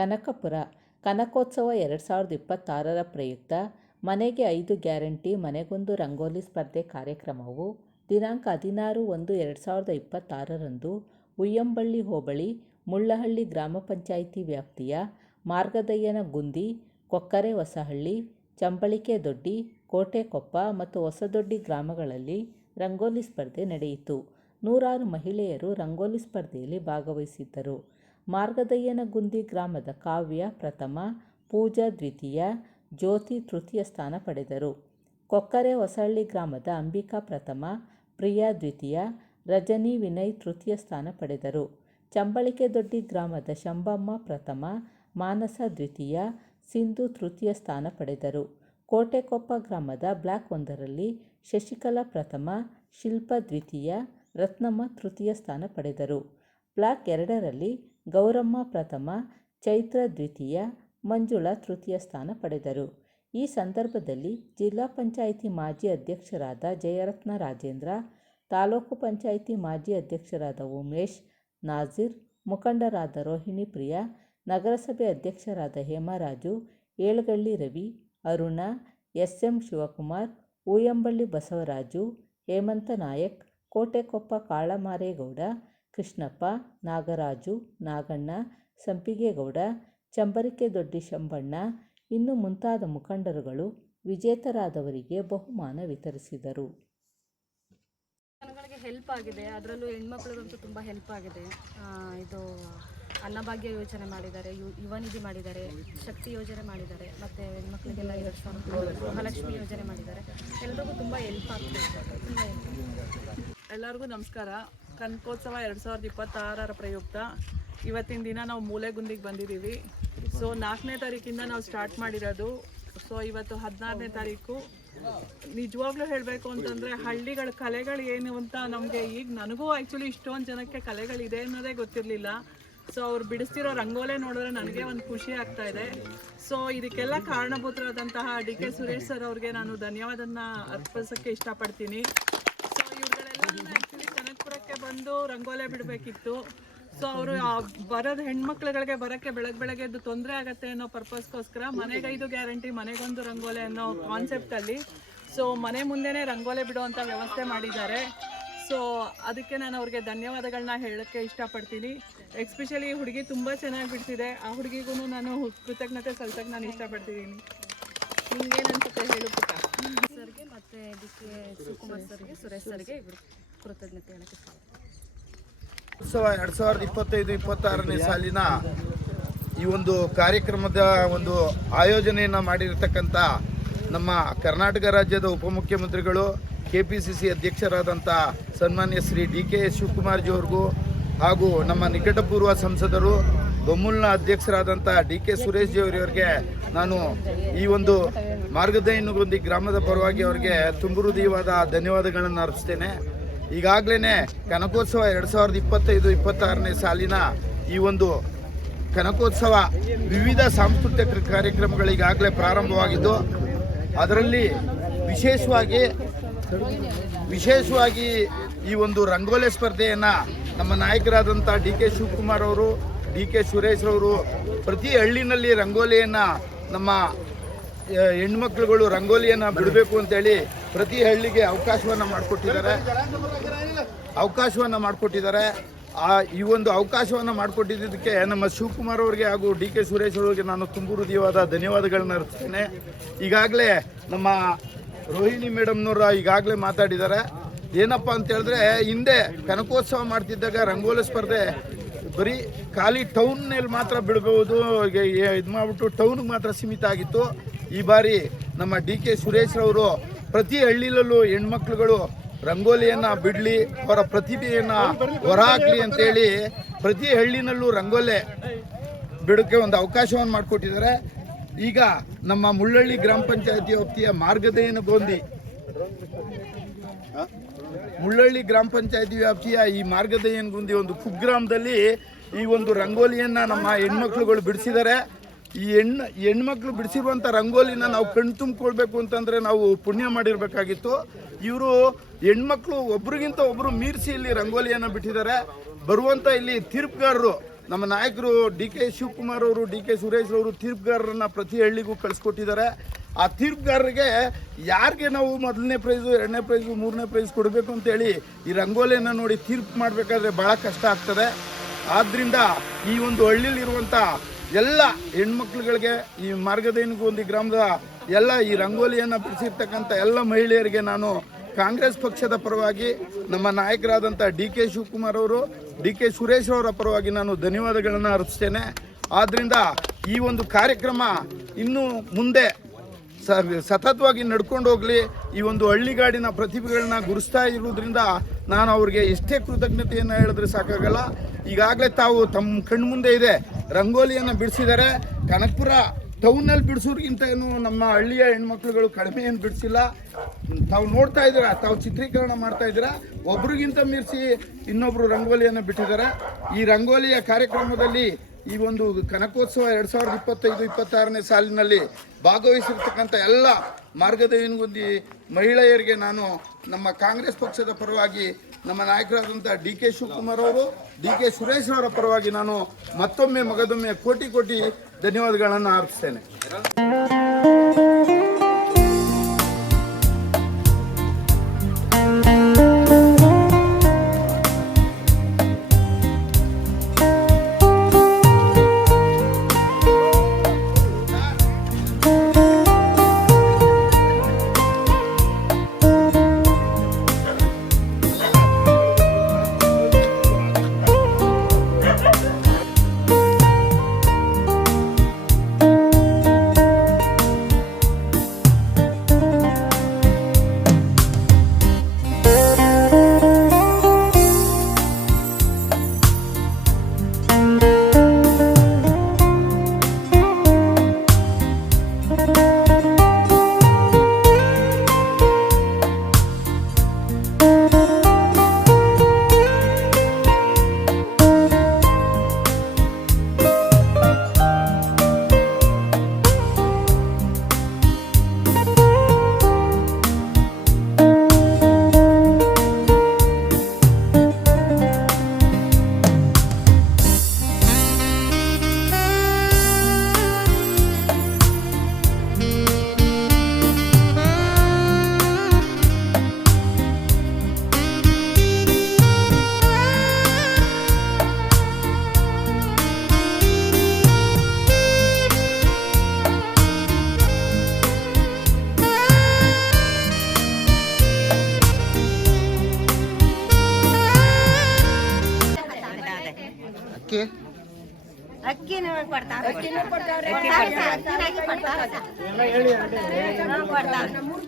ಕನಕಪುರ ಕನಕೋತ್ಸವ 2026ರ ಪ್ರಯುಕ್ತ ಮನೆಗೆ 5 ಗ್ಯಾರಂಟಿ ಮನೆಗೊಂದು ರಂಗೋಲಿ ಸ್ಪರ್ಧೆ ಕಾರ್ಯಕ್ರಮವು ದಿನಾಂಕ 16/1/2026ರಂದು ಉಯ್ಯಂಬಳ್ಳಿ ಹೋಬಳಿ ಮುಳ್ಳಹಳ್ಳಿ ಗ್ರಾಮ ಪಂಚಾಯಿತಿ ವ್ಯಾಪ್ತಿಯ ಮಾರ್ಗದಯ್ಯನಗುಂದಿ, ಕೊಕ್ಕರೆ ಹೊಸಹಳ್ಳಿ, ಚಂಬಳಿಕೆ ದೊಡ್ಡಿ, ಕೋಟೆಕೊಪ್ಪ ಮತ್ತು ಹೊಸದೊಡ್ಡಿ ಗ್ರಾಮಗಳಲ್ಲಿ ರಂಗೋಲಿ ಸ್ಪರ್ಧೆ ನಡೆಯಿತು. ನೂರಾರು ಮಹಿಳೆಯರು ರಂಗೋಲಿ ಸ್ಪರ್ಧೆಯಲ್ಲಿ ಭಾಗವಹಿಸಿದ್ದರು. ಮಾರ್ಗದಯ್ಯನಗುಂದಿ ಗ್ರಾಮದ ಕಾವ್ಯ ಪ್ರಥಮ, ಪೂಜಾ ದ್ವಿತೀಯ, ಜ್ಯೋತಿ ತೃತೀಯ ಸ್ಥಾನ ಪಡೆದರು. ಕೊಕ್ಕರೆ ಹೊಸಹಳ್ಳಿ ಗ್ರಾಮದ ಅಂಬಿಕಾ ಪ್ರಥಮ, ಪ್ರಿಯಾ ದ್ವಿತೀಯ, ರಜನಿ ವಿನಯ್ ತೃತೀಯ ಸ್ಥಾನ ಪಡೆದರು. ಚಂಬಳಿಕೆ ದೊಡ್ಡಿ ಗ್ರಾಮದ ಶಂಭಮ್ಮ ಪ್ರಥಮ, ಮಾನಸ ದ್ವಿತೀಯ, ಸಿಂಧು ತೃತೀಯ ಸ್ಥಾನ ಪಡೆದರು. ಕೋಟೆಕೊಪ್ಪ ಗ್ರಾಮದ ಬ್ಲಾಕ್ 1ರಲ್ಲಿ ಶಶಿಕಲಾ ಪ್ರಥಮ, ಶಿಲ್ಪ ದ್ವಿತೀಯ, ರತ್ನಮ್ಮ ತೃತೀಯ ಸ್ಥಾನ ಪಡೆದರು. ಬ್ಲಾಕ್ 2ರಲ್ಲಿ ಗೌರಮ್ಮ ಪ್ರಥಮ, ಚೈತ್ರ ದ್ವಿತೀಯ, ಮಂಜುಳಾ ತೃತೀಯ ಸ್ಥಾನ ಪಡೆದರು. ಈ ಸಂದರ್ಭದಲ್ಲಿ ಜಿಲ್ಲಾ ಪಂಚಾಯಿತಿ ಮಾಜಿ ಅಧ್ಯಕ್ಷರಾದ ಜಯರತ್ನ ರಾಜೇಂದ್ರ, ತಾಲೂಕು ಪಂಚಾಯಿತಿ ಮಾಜಿ ಅಧ್ಯಕ್ಷರಾದ ಉಮೇಶ್, ನಾಜೀರ್, ಮುಖಂಡರಾದ ರೋಹಿಣಿ ಪ್ರಿಯಾ, ನಗರಸಭೆ ಅಧ್ಯಕ್ಷರಾದ ಹೇಮರಾಜು, ಏಳ್ಗಳ್ಳಿ ರವಿ, ಅರುಣ, ಎಸ್.ಎಂ. ಶಿವಕುಮಾರ್, ಊಯಂಬಳ್ಳಿ ಬಸವರಾಜು, ಹೇಮಂತ ನಾಯಕ್, ಕೋಟೆಕೊಪ್ಪ ಕಾಳಮಾರೇಗೌಡ, ಕೃಷ್ಣಪ್ಪ, ನಾಗರಾಜು, ನಾಗಣ್ಣ, ಸಂಪಿಗೇಗೌಡ, ಚಂಬರಿಕೆ ದೊಡ್ಡಿ ಶಂಭಣ್ಣ ಇನ್ನು ಮುಂತಾದ ಮುಖಂಡರುಗಳು ವಿಜೇತರಾದವರಿಗೆ ಬಹುಮಾನ ವಿತರಿಸಿದರು. ಜನಗಳಿಗೆ ಹೆಲ್ಪ್ ಆಗಿದೆ, ಅದರಲ್ಲೂ ಹೆಣ್ಮಕ್ಳಿಗಂತೂ ತುಂಬ ಹೆಲ್ಪ್ ಆಗಿದೆ. ಇದು ಅನ್ನಭಾಗ್ಯ ಯೋಜನೆ ಮಾಡಿದ್ದಾರೆ, ಯುವ ನಿಧಿ ಮಾಡಿದ್ದಾರೆ, ಶಕ್ತಿ ಯೋಜನೆ ಮಾಡಿದ್ದಾರೆ, ಮತ್ತು ಹೆಣ್ಮಕ್ಳಿಗೆಲ್ಲ 2,000 ಗೃಹಲಕ್ಷ್ಮಿ ಯೋಜನೆ ಮಾಡಿದ್ದಾರೆ. ಎಲ್ರಿಗೂ ತುಂಬ ಹೆಲ್ಪ್ ಆಗ್ತಿದೆ. ಎಲ್ಲರಿಗೂ ನಮಸ್ಕಾರ. ಕನಕೋತ್ಸವ 2026ರ ಪ್ರಯುಕ್ತ ಇವತ್ತಿನ ದಿನ ನಾವು ಮೂಲೆಗುಂದಿಗೆ ಬಂದಿದ್ದೀವಿ. ಸೊ 4ನೇ ತಾರೀಕಿಂದ ನಾವು ಸ್ಟಾರ್ಟ್ ಮಾಡಿರೋದು. ಸೊ ಇವತ್ತು 16ನೇ ತಾರೀಕು. ನಿಜವಾಗ್ಲೂ ಹೇಳಬೇಕು ಅಂತಂದರೆ ಹಳ್ಳಿಗಳ ಕಲೆಗಳು ಏನು ಅಂತ ನಮಗೆ ಈಗ ನನಗೂ ಆ್ಯಕ್ಚುಲಿ ಇಷ್ಟೊಂದು ಜನಕ್ಕೆ ಕಲೆಗಳಿದೆ ಅನ್ನೋದೇ ಗೊತ್ತಿರಲಿಲ್ಲ. ಸೊ ಅವ್ರು ಬಿಡಿಸ್ತಿರೋ ರಂಗೋಲೆ ನೋಡಿದ್ರೆ ನನಗೆ ಒಂದು ಖುಷಿ ಆಗ್ತಾ ಇದೆ. ಸೊ ಇದಕ್ಕೆಲ್ಲ ಕಾರಣಭೂತರಾದಂತಹ ಡಿ.ಕೆ. ಸುರೇಶ್ ಸರ್ ಅವ್ರಿಗೆ ನಾನು ಧನ್ಯವಾದನ ಅರ್ಪಿಸೋಕ್ಕೆ ಇಷ್ಟಪಡ್ತೀನಿ. ಸೊ ಇವ್ರುಗಳೆಲ್ಲ ಆ್ಯಕ್ಚುಲಿ ಕನಕಪುರಕ್ಕೆ ಬಂದು ರಂಗೋಲೆ ಬಿಡಬೇಕಿತ್ತು. ಸೊ ಅವರು ಬರೋದು ಹೆಣ್ಮಕ್ಳುಗಳಿಗೆ ಬರೋಕ್ಕೆ ಬೆಳಗ್ಗೆ ಎದ್ದು ತೊಂದರೆ ಆಗುತ್ತೆ ಅನ್ನೋ ಪರ್ಪಸ್ಗೋಸ್ಕರ ಮನೆಗೆ 5 ಗ್ಯಾರಂಟಿ ಮನೆಗೊಂದು ರಂಗೋಲೆ ಅನ್ನೋ ಕಾನ್ಸೆಪ್ಟಲ್ಲಿ ಸೊ ಮನೆ ಮುಂದೆನೇ ರಂಗೋಲೆ ಬಿಡುವಂಥ ವ್ಯವಸ್ಥೆ ಮಾಡಿದ್ದಾರೆ. ಸೊ ಅದಕ್ಕೆ ನಾನು ಅವ್ರಿಗೆ ಧನ್ಯವಾದಗಳನ್ನ ಹೇಳೋಕ್ಕೆ ಇಷ್ಟಪಡ್ತೀನಿ. ಎಸ್ಪೆಷಲಿ ಹುಡುಗಿ ತುಂಬ ಚೆನ್ನಾಗಿ ಬಿಡ್ತಿದೆ. ಆ ಹುಡುಗಿಗೂ ನಾನು ಕೃತಜ್ಞತೆ ಸಲ್ಲಿಸೋಕ್ಕೆ ನಾನು ಇಷ್ಟಪಡ್ತಿದ್ದೀನಿ. ನಿಮ್ಗೇನು ಅನ್ಸುತ್ತೆ ಹೇಳು ಪುಟ್ಟ? ಸರ್ಗೆ ಮತ್ತು ಡಿ.ಕೆ. ಶಿವಕುಮಾರ್ ಸರ್ಗೆ, ಸುರೇಶ್ ಸರ್ಗೆ ಇವರು ಕೃತಜ್ಞತೆ ಹೇಳೋಕ್ಕೆ ಇಷ್ಟಪಡ್ತೀನಿ. ಉತ್ಸವ 2025-26ನೇ ಸಾಲಿನ ಈ ಒಂದು ಕಾರ್ಯಕ್ರಮದ ಒಂದು ಆಯೋಜನೆಯನ್ನು ಮಾಡಿರ್ತಕ್ಕಂಥ ನಮ್ಮ ಕರ್ನಾಟಕ ರಾಜ್ಯದ ಉಪಮುಖ್ಯಮಂತ್ರಿಗಳು, KPCC ಅಧ್ಯಕ್ಷರಾದಂಥ ಸನ್ಮಾನ್ಯ ಶ್ರೀ ಡಿ.ಕೆ. ಶಿವಕುಮಾರ್ಜಿ ಅವ್ರಿಗೂ ಹಾಗೂ ನಮ್ಮ ನಿಕಟಪೂರ್ವ ಸಂಸದರು ಬೊಮ್ಮಲ್ನ ಅಧ್ಯಕ್ಷರಾದಂಥ ಡಿ.ಕೆ. ಸುರೇಶ್ ಜಿ ಅವರಿಗೆ ನಾನು ಈ ಒಂದು ಮಾರ್ಗದಯ್ಯನಗುಂದಿ ಗ್ರಾಮದ ಪರವಾಗಿ ಅವರಿಗೆ ತುಂಬ ಹೃದಯವಾದ ಧನ್ಯವಾದಗಳನ್ನು ಅರ್ಪಿಸ್ತೇನೆ. ಈಗಾಗಲೇ ಕನಕೋತ್ಸವ 2025-26ನೇ ಸಾಲಿನ ಈ ಒಂದು ಕನಕೋತ್ಸವ ವಿವಿಧ ಸಾಂಸ್ಕೃತಿಕ ಕಾರ್ಯಕ್ರಮಗಳು ಈಗಾಗಲೇ ಪ್ರಾರಂಭವಾಗಿದ್ದು, ಅದರಲ್ಲಿ ವಿಶೇಷವಾಗಿ ಈ ಒಂದು ರಂಗೋಲಿ ಸ್ಪರ್ಧೆಯನ್ನು ನಮ್ಮ ನಾಯಕರಾದಂಥ ಡಿ.ಕೆ. ಶಿವಕುಮಾರ್ ಅವರು, ಡಿ.ಕೆ. ಸುರೇಶ್ ಅವರು ಪ್ರತಿ ಹಳ್ಳಿನಲ್ಲಿ ರಂಗೋಲಿಯನ್ನು ನಮ್ಮ ಹೆಣ್ಮಕ್ಳುಗಳು ರಂಗೋಲಿಯನ್ನು ಬಿಡಬೇಕು ಅಂತೇಳಿ ಪ್ರತಿ ಹಳ್ಳಿಗೆ ಅವಕಾಶವನ್ನು ಮಾಡಿಕೊಟ್ಟಿದ್ದಾರೆ. ಈ ಒಂದು ಅವಕಾಶವನ್ನು ಮಾಡಿಕೊಟ್ಟಿದ್ದಕ್ಕೆ ನಮ್ಮ ಶಿವಕುಮಾರ್ ಅವರಿಗೆ ಹಾಗೂ ಡಿ.ಕೆ. ಸುರೇಶ್ ಅವರಿಗೆ ನಾನು ತುಂಬ ಹೃದಯವಾದ ಧನ್ಯವಾದಗಳನ್ನ ಅರ್ಪಿಸ್ತೇನೆ. ಈಗಾಗಲೇ ನಮ್ಮ ರೋಹಿಣಿ ಮೇಡಮ್ನವರು ಈಗಾಗಲೇ ಮಾತಾಡಿದ್ದಾರೆ. ಏನಪ್ಪ ಅಂತ ಹೇಳಿದ್ರೆ, ಹಿಂದೆ ಕನಕೋತ್ಸವ ಮಾಡ್ತಿದ್ದಾಗ ರಂಗೋಲಿ ಸ್ಪರ್ಧೆ ಬರೀ ಖಾಲಿ ಟೌನ್ನಲ್ಲಿ ಮಾತ್ರ ಬಿಡಬಹುದು, ಇದು ಮಾಡಿಬಿಟ್ಟು ಟೌನ್ಗೆ ಮಾತ್ರ ಸೀಮಿತ ಆಗಿತ್ತು. ಈ ಬಾರಿ ನಮ್ಮ ಡಿ.ಕೆ. ಸುರೇಶ್ ಅವರು ಪ್ರತಿ ಹಳ್ಳಿಲಲ್ಲೂ ಹೆಣ್ಮಕ್ಳುಗಳು ರಂಗೋಲಿಯನ್ನು ಬಿಡಲಿ, ಅವರ ಪ್ರತಿಭೆಯನ್ನು ಹೊರಹಾಕಲಿ ಅಂತೇಳಿ ಪ್ರತಿ ಹಳ್ಳಿನಲ್ಲೂ ರಂಗೋಲಿ ಬಿಡೋಕ್ಕೆ ಒಂದು ಅವಕಾಶವನ್ನು ಮಾಡಿಕೊಟ್ಟಿದ್ದಾರೆ. ಈಗ ನಮ್ಮ ಮುಳ್ಳಹಳ್ಳಿ ಗ್ರಾಮ ಪಂಚಾಯತಿ ವ್ಯಾಪ್ತಿಯ ಮುಳ್ಳಹಳ್ಳಿ ಗ್ರಾಮ ಪಂಚಾಯತಿ ವ್ಯಾಪ್ತಿಯ ಈ ಮಾರ್ಗದಯ್ಯನಗುಂದಿ ಒಂದು ಕುಗ್ರಾಮದಲ್ಲಿ ಈ ಒಂದು ರಂಗೋಲಿಯನ್ನು ನಮ್ಮ ಹೆಣ್ಮಕ್ಳುಗಳು ಬಿಡಿಸಿದ್ದಾರೆ. ಈ ಹೆಣ್ಮಕ್ಳು ಬಿಡಿಸಿರುವಂಥ ರಂಗೋಲಿನ ನಾವು ಕಣ್ಣು ತುಂಬಿಕೊಳ್ಬೇಕು ಅಂತಂದರೆ ನಾವು ಪುಣ್ಯ ಮಾಡಿರಬೇಕಾಗಿತ್ತು. ಇವರು ಹೆಣ್ಮಕ್ಳು ಒಬ್ರಿಗಿಂತ ಒಬ್ಬರು ಮೀರಿಸಿ ಇಲ್ಲಿ ರಂಗೋಲಿಯನ್ನು ಬಿಟ್ಟಿದ್ದಾರೆ. ಬರುವಂಥ ಇಲ್ಲಿ ತೀರ್ಪುಗಾರರು ನಮ್ಮ ನಾಯಕರು ಡಿ ಕೆ ಶಿವಕುಮಾರ್ ಅವರು, ಡಿ ಕೆ ಸುರೇಶ್ ಅವರು ತೀರ್ಪುಗಾರರನ್ನ ಪ್ರತಿ ಹಳ್ಳಿಗೂ ಕಳಿಸ್ಕೊಟ್ಟಿದ್ದಾರೆ. ಆ ತೀರ್ಪುಗಾರರಿಗೆ ಯಾರಿಗೆ ನಾವು ಮೊದಲನೇ ಪ್ರೈಸು, 2ನೇ ಪ್ರೈಸು, 3ನೇ ಪ್ರೈಸ್ ಕೊಡಬೇಕು ಅಂತೇಳಿ ಈ ರಂಗೋಲಿಯನ್ನು ನೋಡಿ ತೀರ್ಪು ಮಾಡಬೇಕಾದ್ರೆ ಭಾಳ ಕಷ್ಟ ಆಗ್ತದೆ. ಆದ್ದರಿಂದ ಈ ಒಂದು ಹಳ್ಳಿಲಿರುವಂಥ ಎಲ್ಲ ಹೆಣ್ಮಕ್ಳುಗಳಿಗೆ, ಈ ಮಾರ್ಗದೈನಗುಂದಿ ಗ್ರಾಮದ ಎಲ್ಲ ಈ ರಂಗೋಲಿಯನ್ನು ಬಿಡಿಸಿರ್ತಕ್ಕಂಥ ಎಲ್ಲ ಮಹಿಳೆಯರಿಗೆ ನಾನು ಕಾಂಗ್ರೆಸ್ ಪಕ್ಷದ ಪರವಾಗಿ, ನಮ್ಮ ನಾಯಕರಾದಂಥ ಡಿ ಕೆ ಶಿವಕುಮಾರ್ ಅವರು, ಡಿ ಕೆ ಸುರೇಶ್ ಅವರ ಪರವಾಗಿ ನಾನು ಧನ್ಯವಾದಗಳನ್ನು ಅರ್ಪಿಸ್ತೇನೆ. ಆದ್ದರಿಂದ ಈ ಒಂದು ಕಾರ್ಯಕ್ರಮ ಇನ್ನು ಮುಂದೆ ಸತತವಾಗಿ ನಡ್ಕೊಂಡು ಹೋಗಲಿ. ಈ ಒಂದು ಹಳ್ಳಿಗಾಡಿನ ಪ್ರತಿಭೆಗಳನ್ನ ಗುರುಸ್ತಾ ಇರೋದ್ರಿಂದ ನಾನು ಅವ್ರಿಗೆ ಎಷ್ಟೇ ಕೃತಜ್ಞತೆಯನ್ನು ಹೇಳಿದ್ರೆ ಸಾಕಾಗಲ್ಲ. ಈಗಾಗಲೇ ತಾವು ತಮ್ಮ ಕಣ್ಮುಂದೆ ಇದೆ ರಂಗೋಲಿಯನ್ನು ಬಿಡಿಸಿದ್ದಾರೆ. ಕನಕಪುರ ಟೌನಲ್ಲಿ ಬಿಡಿಸೋರ್ಗಿಂತ ಏನು ನಮ್ಮ ಹಳ್ಳಿಯ ಹೆಣ್ಮಕ್ಳುಗಳು ಕಡಿಮೆ ಏನು ಬಿಡಿಸಿಲ್ಲ. ತಾವು ನೋಡ್ತಾ ಇದ್ದೀರಾ, ತಾವು ಚಿತ್ರೀಕರಣ ಮಾಡ್ತಾ ಇದ್ದೀರಾ, ಒಬ್ರಿಗಿಂತ ಮೀರಿಸಿ ಇನ್ನೊಬ್ರು ರಂಗೋಲಿಯನ್ನು ಬಿಟ್ಟಿದ್ದಾರೆ. ಈ ರಂಗೋಲಿಯ ಕಾರ್ಯಕ್ರಮದಲ್ಲಿ ಈ ಒಂದು ಕನಕೋತ್ಸವ 2025-26ನೇ ಸಾಲಿನಲ್ಲಿ ಭಾಗವಹಿಸಿರ್ತಕ್ಕಂಥ ಎಲ್ಲ ಮಾರ್ಗದೈನಗುಂದಿ ಮಹಿಳೆಯರಿಗೆ ನಾನು ನಮ್ಮ ಕಾಂಗ್ರೆಸ್ ಪಕ್ಷದ ಪರವಾಗಿ, ನಮ್ಮ ನಾಯಕರಾದಂಥ ಡಿ ಕೆ ಶಿವಕುಮಾರ್ ಅವರು, ಡಿ ಕೆ ಸುರೇಶ್ ಅವರ ಪರವಾಗಿ ನಾನು ಮತ್ತೊಮ್ಮೆ ಮಗದೊಮ್ಮೆ ಕೋಟಿ ಕೋಟಿ ಧನ್ಯವಾದಗಳನ್ನು ಅರ್ಪಿಸ್ತೇನೆ.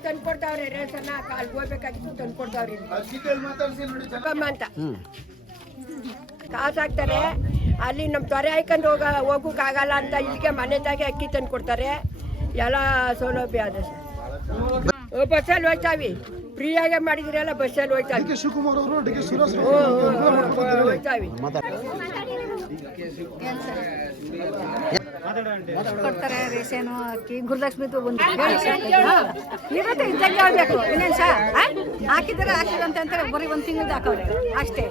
ತಂದ್ಕೊಡ್ತಾವ್ರೆ ರೇಷನ್ ಅಲ್ಲಿ ಹೋಗ್ಬೇಕಾಗಿತ್ತು ತಂದ್ಕೊಡ್ತಾವ್ರಿ ಅಂತ ಕಾಸು ಹಾಕ್ತಾರೆ. ಅಲ್ಲಿ ನಮ್ಮ ತೊರೆ ಹಾಕೊಂಡು ಹೋಗೋಕ್ಕಾಗಲ್ಲ ಅಂತ ಇಲ್ಲಿಗೆ ಮನೆದಾಗೆ ಅಕ್ಕಿ ತಂದು ಕೊಡ್ತಾರೆ. ಎಲ್ಲ ಸೌಲಭ್ಯ ಅದ ಸರ್. ಬಸ್ಸಲ್ಲಿ ಹೋಗ್ತಾವಿ, ಫ್ರೀಯಾಗೆ ಮಾಡಿದ್ರೆಲ್ಲ ಬಸ್ಸಲ್ಲಿ ಹೋಗ್ತಾವಿ. ಹೋಗ್ತಾವಿ ಕೊಡ್ತಾರೆ ರೇಷನು, ಅಕ್ಕಿ, ಗುರುಲಕ್ಷ್ಮಿ ಬಂದು ಇರುತ್ತೆ. ಇದ್ದಂಗೆ ಹೇಳ್ಬೇಕು ಇನ್ನೇನು ಸಹ ಹಾಕಿದ್ದಾರೆ ಹಾಕಿದಂತ ಬರೀ 1 ತಿಂಗಳು ಹಾಕವ್ರೆ ಅಷ್ಟೇ.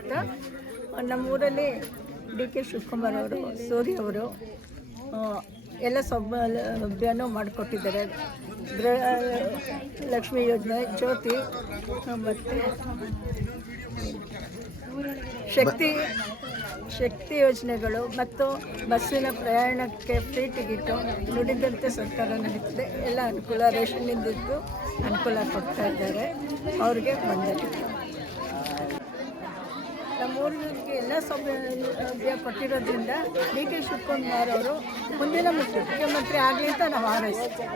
ಅಂತ ನಮ್ಮೂರಲ್ಲಿ DK ಶಿವಕುಮಾರ್ ಅವರು, ಸೂರ್ಯ ಅವರು ಎಲ್ಲ ಸೌಲಭ್ಯನೂ ಮಾಡಿಕೊಟ್ಟಿದ್ದಾರೆ. ಲಕ್ಷ್ಮಿ ಯೋಜನೆ, ಜ್ಯೋತಿ ಮತ್ತು ಶಕ್ತಿ ಯೋಜನೆಗಳು ಮತ್ತು ಬಸ್ಸಿನ ಪ್ರಯಾಣಕ್ಕೆ ಫ್ರೀ ಟಿಕೆಟು ನುಡಿದಂತೆ ಸರ್ಕಾರ ನಡೀತದೆ. ಎಲ್ಲ ಅನುಕೂಲ, ರೇಷನ್ನಿಂದಿದ್ದು ಅನುಕೂಲ ಕೊಡ್ತಾ ಇದ್ದಾರೆ. ಅವ್ರಿಗೆ ಬಂದಿದೆ. ನಮ್ಮೂರಿಗೆ ಎಲ್ಲ ಸೌಲಭ್ಯ ಕೊಟ್ಟಿರೋದ್ರಿಂದ DK ಶಿವಕುಮಾರ್ ಅವರು ಮುಂದಿನ ಮುಖ್ಯಮಂತ್ರಿ ಆಗಲಿ ಅಂತ ನಾವು ಹಾರೈಸ್ತೀವಿ.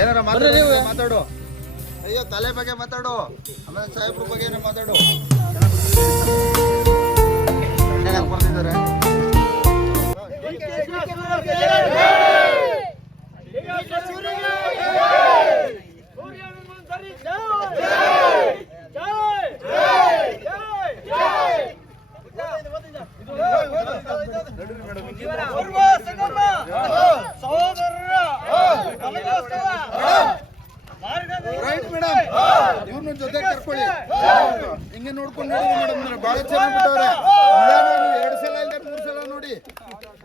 ಏನಾರ ಮಾತಾಡು. ಅಯ್ಯೋ, ತಲೆ ಬಗ್ಗೆ ಮಾತಾಡು, ಆಮೇಲೆ ಸಾಹೇಬ್ರ ಬಗ್ಗೆ ಏನೋ ಮಾತಾಡು. ಬರ್ತಿದ್ದಾರೆ. ರೈಟ್ ಮೇಡಮ್, ಇವ್ರನ್ನ ಜೊತೆ ಕರ್ಕೊಳ್ಳಿ. ಹಿಂಗೆ ನೋಡ್ಕೊಂಡು ನೋಡಿ ಮೇಡಮ್, ಬಹಳ ಚೆನ್ನಾಗಿ ಬಿಟ್ಟವ್ರೆ. 2 ಸಲ ಇಲ್ಲ 3 ಸಲ ನೋಡಿ.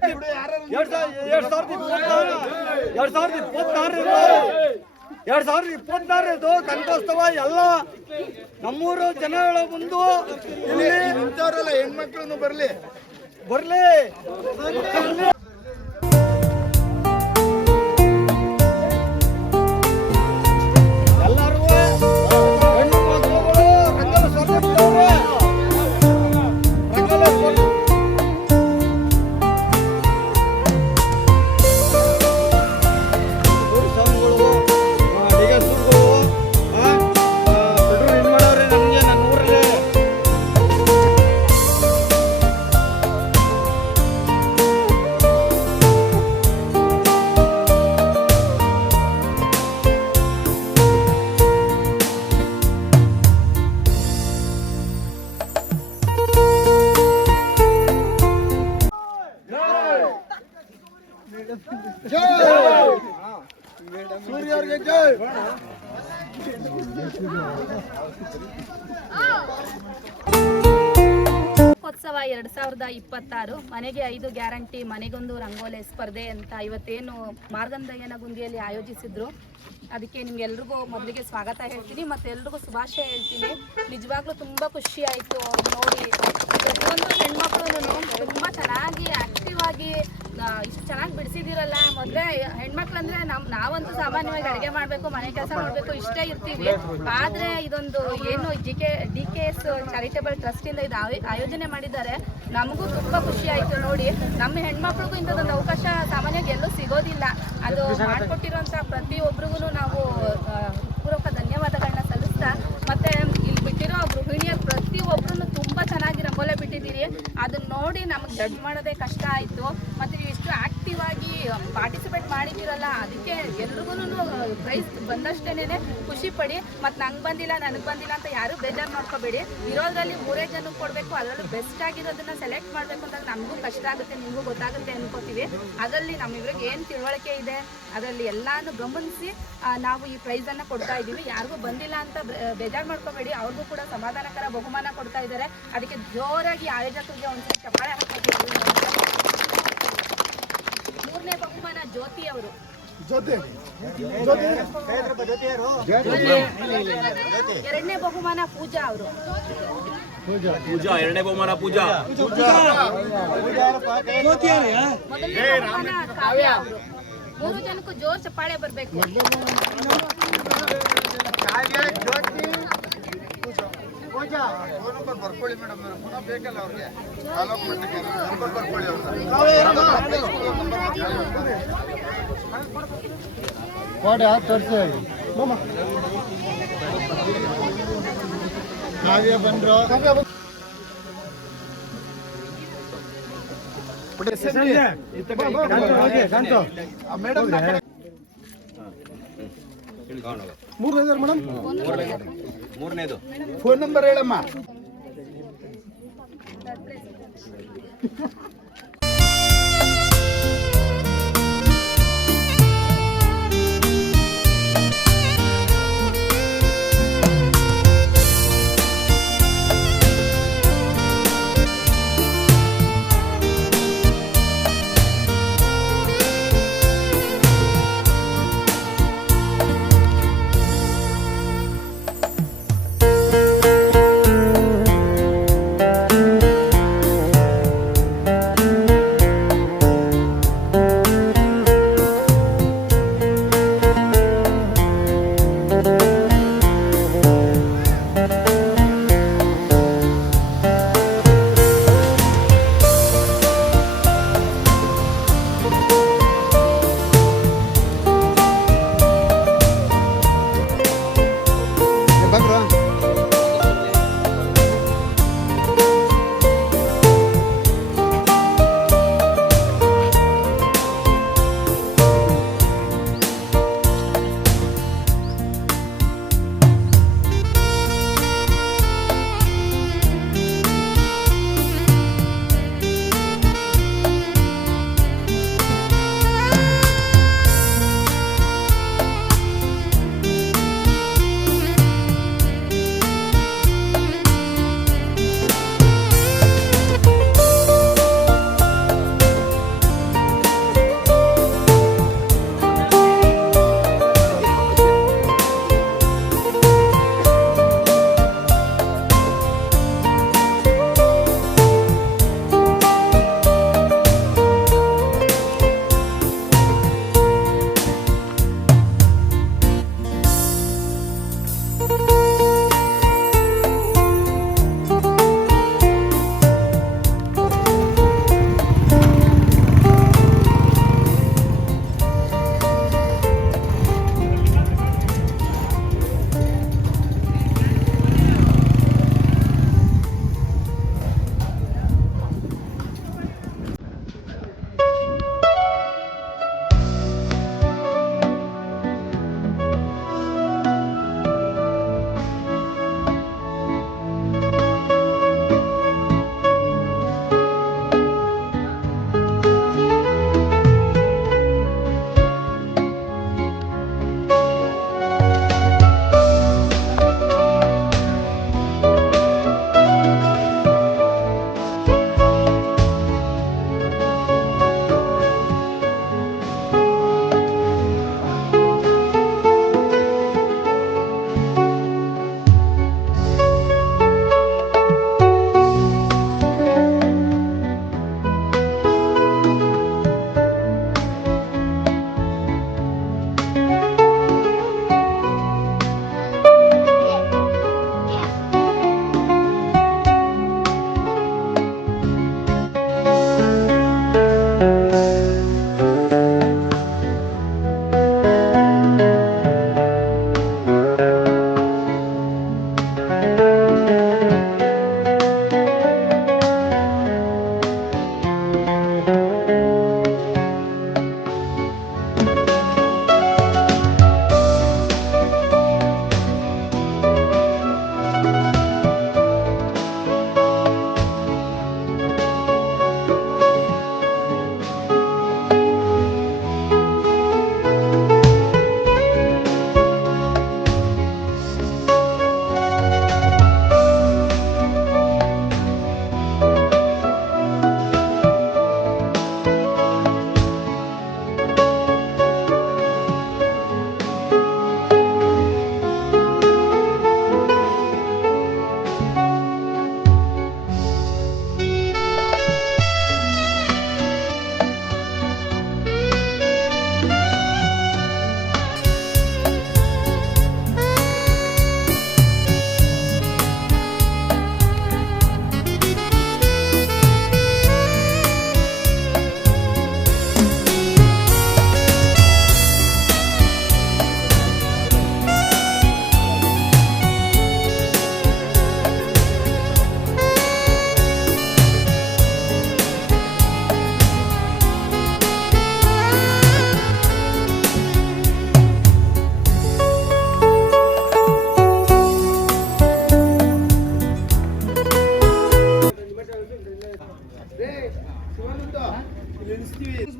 2024 ಕನಕೋತ್ಸವ ಎಲ್ಲ ನಮ್ಮೂರು ಜನಗಳ ಮುಂದೆ ನಿಂತವ್ರಲ್ಲ ಹೆಣ್ಮಕ್ಳು ಬರ್ಲಿ. ಸೂರ್ಯ ಅವ್ರಿಗೆ ಜೈ. ಉತ್ಸವ 2026 ಮನೆಗೆ 5 ಗ್ಯಾರಂಟಿ ಮನೆಗೊಂದು ರಂಗೋಲಿ ಸ್ಪರ್ಧೆ ಅಂತ ಇವತ್ತೇನು ಮಾರ್ಗಂದಯ್ಯನ ಗುಂದಿಯಲ್ಲಿ ಆಯೋಜಿಸಿದ್ರು. ಅದಕ್ಕೆ ನಿಮ್ಗೆಲ್ರಿಗೂ ಮೊದಲಿಗೆ ಸ್ವಾಗತ ಹೇಳ್ತೀನಿ ಮತ್ತು ಎಲ್ರಿಗೂ ಶುಭಾಶಯ ಹೇಳ್ತೀನಿ. ನಿಜವಾಗ್ಲೂ ತುಂಬ ಖುಷಿ ಆಯಿತು ನೋಡಿ. ಪ್ರತಿಯೊಂದು ಹೆಣ್ಮಕ್ಳು ತುಂಬ ಚೆನ್ನಾಗಿ ಆ್ಯಕ್ಟಿವ್ ಆಗಿ ಇಷ್ಟು ಚೆನ್ನಾಗಿ ಬಿಡಿಸಿದಿರಲ್ಲ. ಮೊದಲೇ ಹೆಣ್ಮಕ್ಳು ಅಂದರೆ ನಾವಂತೂ ಸಾಮಾನ್ಯವಾಗಿ ಅಡುಗೆ ಮಾಡಬೇಕು, ಮನೆ ಕೆಲಸ ಮಾಡಬೇಕು ಇಷ್ಟೇ ಇರ್ತೀವಿ. ಆದರೆ ಇದೊಂದು ಏನು DKS ಚಾರಿಟೇಬಲ್ ಟ್ರಸ್ಟಿಂದ ಇದು ಆಯೋಜನೆ ಮಾಡಿದ್ದಾರೆ. ನಮಗೂ ತುಂಬ ಖುಷಿ ಆಯಿತು ನೋಡಿ. ನಮ್ಮ ಹೆಣ್ಮಕ್ಳಿಗೂ ಇಂಥದ್ದೊಂದು ಅವಕಾಶ ಸಾಮಾನ್ಯವಾಗಿ ಎಲ್ಲೂ ಸಿಗೋದಿಲ್ಲ. ಅದು ಮಾಡಿಕೊಟ್ಟಿರೋಂಥ ಪ್ರತಿಯೊಬ್ಬರಿಗೂ ನಾವು ಪೂರ್ವಕ ಧನ್ಯವಾದಗಳನ್ನ ಸಲ್ಲಿಸ್ತಾ, ಮತ್ತು ಇಲ್ಲಿ ಬಿಟ್ಟಿರೋ ಗೃಹಿಣಿಯರು ಪ್ರತಿಯೊಬ್ಬರೂ ತುಂಬ ಚೆನ್ನಾಗಿ ರಂಗೋಲೆ ಬಿಟ್ಟಿದ್ದೀರಿ. ಅದನ್ನ ನೋಡಿ ನಮಗೆ ಜಡ್ಜ್ ಮಾಡೋದೇ ಕಷ್ಟ ಆಯಿತು. ಮತ್ತು ನೀವು ಇಷ್ಟು ಆ್ಯಕ್ಟಿವ್ ಆಗಿ ಪಾರ್ಟಿಸಿಪೇಟ್ ಮಾಡಿದ್ದೀರಲ್ಲ, ಅದಕ್ಕೆ ಎಲ್ರಿಗೂ ಪ್ರೈಸ್ ಬಂದಷ್ಟೇನೆ ಖುಷಿ ಪಡಿ. ಮತ್ತು ನನಗೆ ಬಂದಿಲ್ಲ ಅಂತ ಯಾರೂ ಬೇಜಾರು ಮಾಡ್ಕೋಬೇಡಿ. ಇರೋದ್ರಲ್ಲಿ 3 ಜನಕ್ಕೆ ಕೊಡಬೇಕು, ಅದರಲ್ಲೂ ಬೆಸ್ಟ್ ಆಗಿರೋದನ್ನ ಸೆಲೆಕ್ಟ್ ಮಾಡಬೇಕು ಅಂತ ನಮಗೂ ಕಷ್ಟ ಆಗುತ್ತೆ, ನಿಮಗೂ ಗೊತ್ತಾಗುತ್ತೆ ಅನ್ಕೋತೀವಿ. ಅದರಲ್ಲಿ ನಮ್ಮಿವ್ರಿಗೆ ಏನು ತಿಳುವಳಿಕೆ ಇದೆ ಅದರಲ್ಲಿ ಎಲ್ಲಾನು ಗಮನಿಸಿ ನಾವು ಈ ಪ್ರೈಸನ್ನು ಕೊಡ್ತಾ ಇದ್ದೀವಿ. ಯಾರಿಗೂ ಬಂದಿಲ್ಲ ಅಂತ ಬೇಜಾರು ಮಾಡ್ಕೋಬೇಡಿ, ಅವ್ರಿಗೂ ಕೂಡ ಸಮಾಧಾನಕರ ಬಹುಮಾನ ಕೊಡ್ತಾ ಇದ್ದಾರೆ. ಅದಕ್ಕೆ ಜೋರಾಗಿ ಆಯೋಜಕರಿಗೆ ಒಂದ್ಸರಿ ಚಪ್ಪಾಳೆ ಹಾಕ್ಕೊತೀವಿ. 3ನೇ ಬಹುಮಾನ ಜ್ಯೋತಿ ಅವರು, 2ನೇ ಬಹುಮಾನ ಪೂಜಾ ಅವರು, 2ನೇ ಬಹುಮಾನ ಪೂಜಾ, 1ನೇ ಬಹುಮಾನ ಕಾವ್ಯ ಅವರು. 3 ಜನಕ್ಕೂ ಜೋರ್ ಚಪ್ಪಾಳೆ ಬರಬೇಕು. ಬರ್ಕೊಳ್ಳಿ ಮೇಡಮ್, ಪುನಃ ಬೇಕಲ್ಲ ಅವ್ರಿಗೆ ತಾಲೂಕು ಮಟ್ಟಕ್ಕೆ ನಂಬರ್ ಬರ್ಕೊಳ್ಳಿ ಕಾವ್ಯ ಬಂದ್ರು ಮೇಡಮ್. 3000 ಮೇಡಮ್. ಮೂರನೇದು ಫೋನ್ ನಂಬರ್ ಹೇಳಮ್ಮ.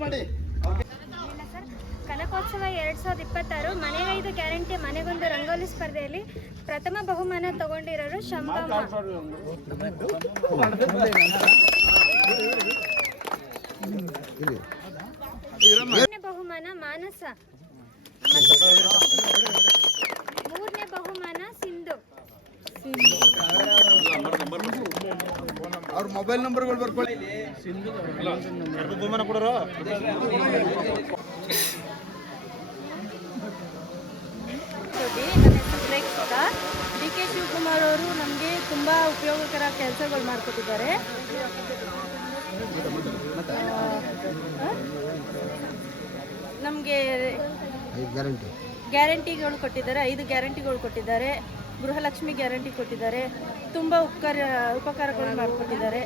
ಮಾಡಿ. ಕನಕೋತ್ಸವ 2026 ಮನೆಗೈದು ಗ್ಯಾರಂಟಿ ಮನೆಗೊಂದು ರಂಗೋಲಿ ಸ್ಪರ್ಧೆಯಲ್ಲಿ ಪ್ರಥಮ ಬಹುಮಾನ ತಗೊಂಡಿರೋರು ಶಂಭಮ್ಮ. ಎರಡನೇ ಬಹುಮಾನ ಮಾನಸ. ಮೂರನೇ ಬಹುಮಾನ ಸಿಂಧು. ಅವ್ರ ಮೊಬೈಲ್ ನಂಬರ್ಗಳು ಬರ್ಕೊಳ್ಳಿ. ಬಹುಮಾನ ಕೊಡೋರು ಡಿ ಕೆ ಶಿವಕುಮಾರ್ ಅವರು ನಮಗೆ ತುಂಬ ಉಪಯೋಗಕರ ಕೆಲಸಗಳು ಮಾಡಿಕೊಟ್ಟಿದ್ದಾರೆ. ನಮಗೆ ಗ್ಯಾರಂಟಿಗಳು ಕೊಟ್ಟಿದ್ದಾರೆ, 5 ಗ್ಯಾರಂಟಿಗಳು ಕೊಟ್ಟಿದ್ದಾರೆ. ಗೃಹಲಕ್ಷ್ಮಿ ಗ್ಯಾರಂಟಿ ಕೊಟ್ಟಿದ್ದಾರೆ. ತುಂಬ ಉಪಕಾರಗಳು ಮಾಡಿಕೊಟ್ಟಿದ್ದಾರೆ.